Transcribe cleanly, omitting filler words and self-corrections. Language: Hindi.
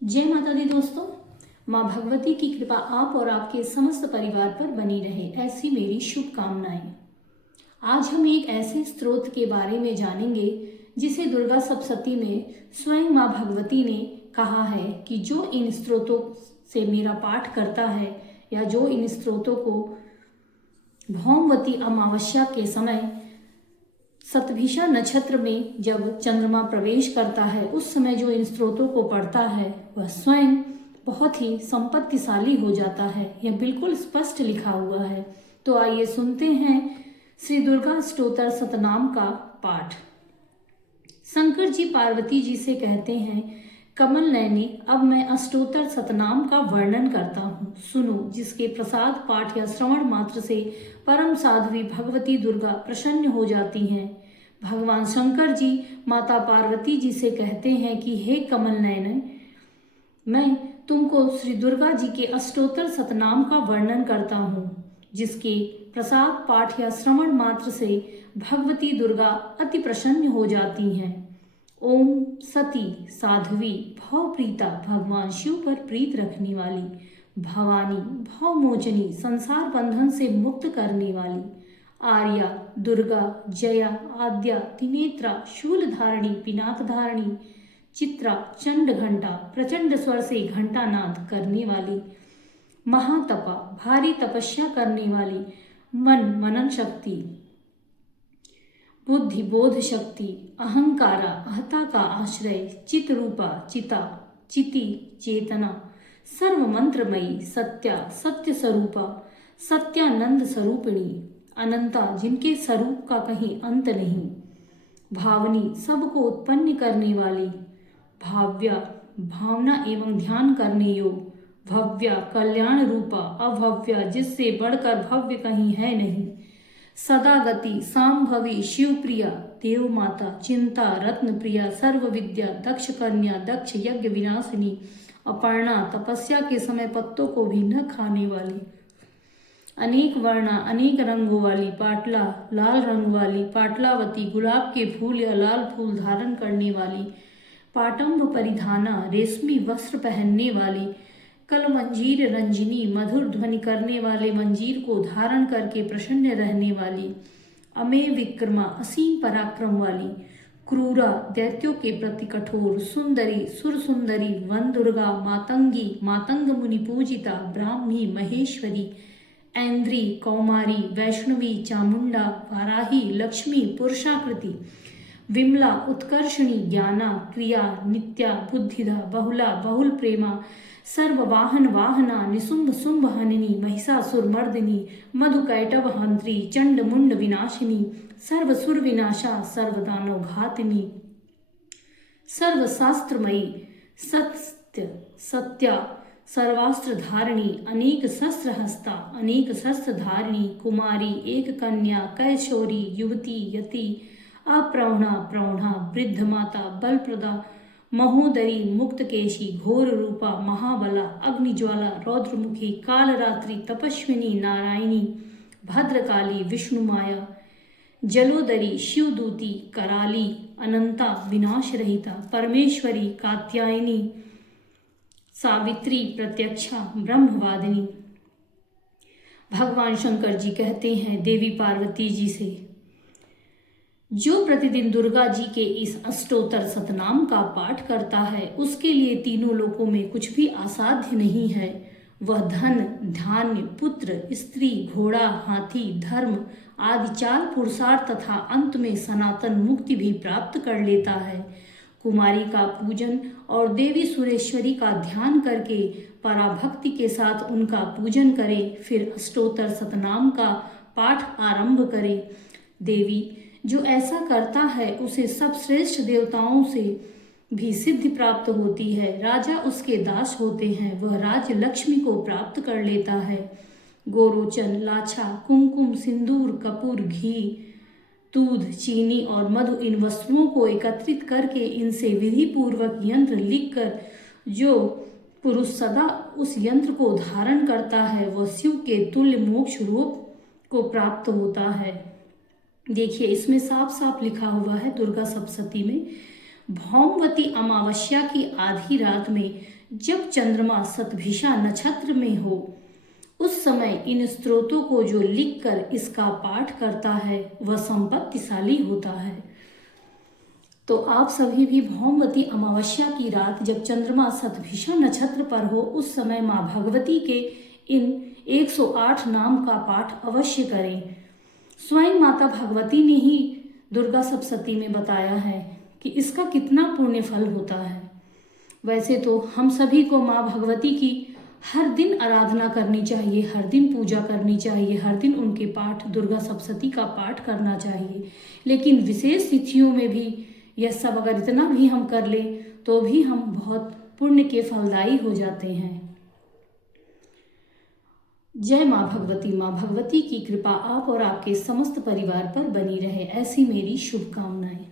जय माता दी दोस्तों। माँ भगवती की कृपा आप और आपके समस्त परिवार पर बनी रहे, ऐसी मेरी शुभकामनाएं। आज हम एक ऐसे स्त्रोत के बारे में जानेंगे जिसे दुर्गा सप्तशती में स्वयं माँ भगवती ने कहा है कि जो इन स्त्रोतों से मेरा पाठ करता है या जो इन स्त्रोतों को भौमवती अमावस्या के समय शतभिषा नक्षत्र में जब चंद्रमा प्रवेश करता है उस समय जो इन स्त्रोतों को पढ़ता है वह स्वयं बहुत ही संपत्तिशाली हो जाता है। यह बिल्कुल स्पष्ट लिखा हुआ है। तो आइए सुनते हैं श्री दुर्गा स्तोत्र सतनाम का पाठ। शंकर जी पार्वती जी से कहते हैं, कमल नयनी अब मैं अष्टोत्तर सतनाम का वर्णन करता हूँ, सुनो। जिसके प्रसाद पाठ या श्रवण मात्र से परम साध्वी भगवती दुर्गा प्रसन्न हो जाती हैं। भगवान शंकर जी माता पार्वती जी से कहते हैं कि हे कमल नयन, मैं तुमको श्री दुर्गा जी के अष्टोत्तर सतनाम का वर्णन करता हूँ, जिसके प्रसाद पाठ या श्रवण मात्र से भगवती दुर्गा अति प्रसन्न हो जाती हैं। ओम सती साध्वी भवप्रीता, भगवान शिव पर प्रीत रखने वाली, भवानी भवमोचनी, संसार बंधन से मुक्त करने वाली, आर्या दुर्गा जया आद्या त्रिनेत्रा, शूल धारणी पिनाक धारणी, चित्रा चंड घंटा, प्रचंड स्वर से घंटा नाद करने वाली, महातपा भारी तपस्या करने वाली, मन मनन शक्ति, बुद्धि बोध शक्ति, अहंकारा अहता का आश्रय, चित रूपा चिता चिति चेतना, सर्व मंत्रमयी, सत्या सत्य स्वरूपा, सत्यानंद स्वरूपिणी, अनंता जिनके स्वरूप का कहीं अंत नहीं, भावनी सबको उत्पन्न करने वाली, भाव्या भावना एवं ध्यान करने योग, भव्या कल्याण रूपा, अभव्या जिससे बढ़कर भव्य कहीं है नहीं, सदा गति सांभवी शिवप्रिया, देव माता चिंता रत्न प्रिया, सर्व विद्या दक्ष कन्या, दक्ष यज्ञ विनाशिनी, अपर्णा तपस्या के समय पत्तों को भी न खाने वाली, अनेक वर्णा अनेक रंगों वाली, पाटला लाल रंग वाली, पाटलावती गुलाब के फूल या लाल फूल धारण करने वाली, पाटंब परिधाना रेशमी वस्त्र पहनने वाली, कल मंजीर रंजिनी मधुर ध्वनि करने वाले मंजीर को धारण करके प्रसन्न रहने वाली, अमे विक्रमा असीम पराक्रम वाली, क्रूरा दैत्यों के प्रति कठोर, सुंदरी सुर सुंदरी, वन दुर्गा मातंगी मातंग मुनि पूजिता, ब्राह्मी महेश्वरी, ऐन्द्री कौमारी, वैष्णवी चामुंडा, वाराही लक्ष्मी पुरुषाकृति, विमला उत्कर्षणी, ज्ञाना क्रिया नित्या, बुद्धिदा बहुला बहुल प्रेमा, सर्व वाहन वाहना, निशुंभ शुंभ हननी, महिषासुर मर्दिनी, मधु कैटव हंत्री, चंड मुंड विनाशिनी, सर्व सुर विनाशा, सर्व दानव घातिनी, सर्व शास्त्रमयी, सत्य सत्या, सर्वास्त्र धारिणी, अनेक शस्त्र हस्ता, अनेक शस्त्र धारिणी, कुमारी एक कन्या, कैशोरी युवती यति, अप्रौढ़ा प्रौढ़ा, वृद्ध माता, बलप्रदा, महोदरी, मुक्तकेशी, घोर रूपा, महाबला, अग्निज्वाला, रौद्रमुखी, कालरात्रि, तपस्विनी, नारायणी, भद्रकाली, विष्णुमाया, जलोदरी, शिवदूती, कराली, अनंता, विनाश रहिता, परमेश्वरी, कात्यायनी, सावित्री, प्रत्यक्षा, ब्रह्मवादिनी। भगवान शंकर जी कहते हैं देवी पार्वती जी से, जो प्रतिदिन दुर्गा जी के इस अष्टोत्तर सतनाम का पाठ करता है उसके लिए तीनों लोकों में कुछ भी असाध्य नहीं है। वह धन धान्य पुत्र स्त्री घोड़ा हाथी धर्म आदि 4 पुरुषार्थ तथा अंत में सनातन मुक्ति भी प्राप्त कर लेता है। कुमारी का पूजन और देवी सुरेश्वरी का ध्यान करके पराभक्ति के साथ उनका पूजन करें, फिर अष्टोत्तर सतनाम का पाठ आरंभ करें। देवी जो ऐसा करता है उसे सब श्रेष्ठ देवताओं से भी सिद्धि प्राप्त होती है। राजा उसके दास होते हैं, वह राज्य लक्ष्मी को प्राप्त कर लेता है। गोरोचन लाछा कुमकुम सिंदूर कपूर घी दूध चीनी और मधु इन वस्तुओं को एकत्रित करके इनसे विधि पूर्वक यंत्र लिखकर जो पुरुष सदा उस यंत्र को धारण करता है वह शिव के तुल्य मोक्ष रूप को प्राप्त होता है। देखिए इसमें साफ साफ लिखा हुआ है दुर्गा सप्तशती में, भौमवती अमावस्या की आधी रात में जब चंद्रमा शतभिषा नक्षत्र में हो, उस समय इन स्तोत्रों को जो लिखकर इसका पाठ करता है वह संपत्तिशाली होता है। तो आप सभी भी भौमवती अमावस्या की रात जब चंद्रमा शतभिषा नक्षत्र पर हो, उस समय माँ भगवती के इन 108 नाम का पाठ अवश्य करें। स्वयं माता भगवती ने ही दुर्गा सप्तशती में बताया है कि इसका कितना पुण्य फल होता है। वैसे तो हम सभी को माँ भगवती की हर दिन आराधना करनी चाहिए, हर दिन पूजा करनी चाहिए, हर दिन उनके पाठ दुर्गा सप्तशती का पाठ करना चाहिए, लेकिन विशेष तिथियों में भी यह सब अगर इतना भी हम कर लें तो भी हम बहुत पुण्य के फलदायी हो जाते हैं। जय माँ भगवती। माँ भगवती की कृपा आप और आपके समस्त परिवार पर बनी रहे, ऐसी मेरी शुभकामनाएं।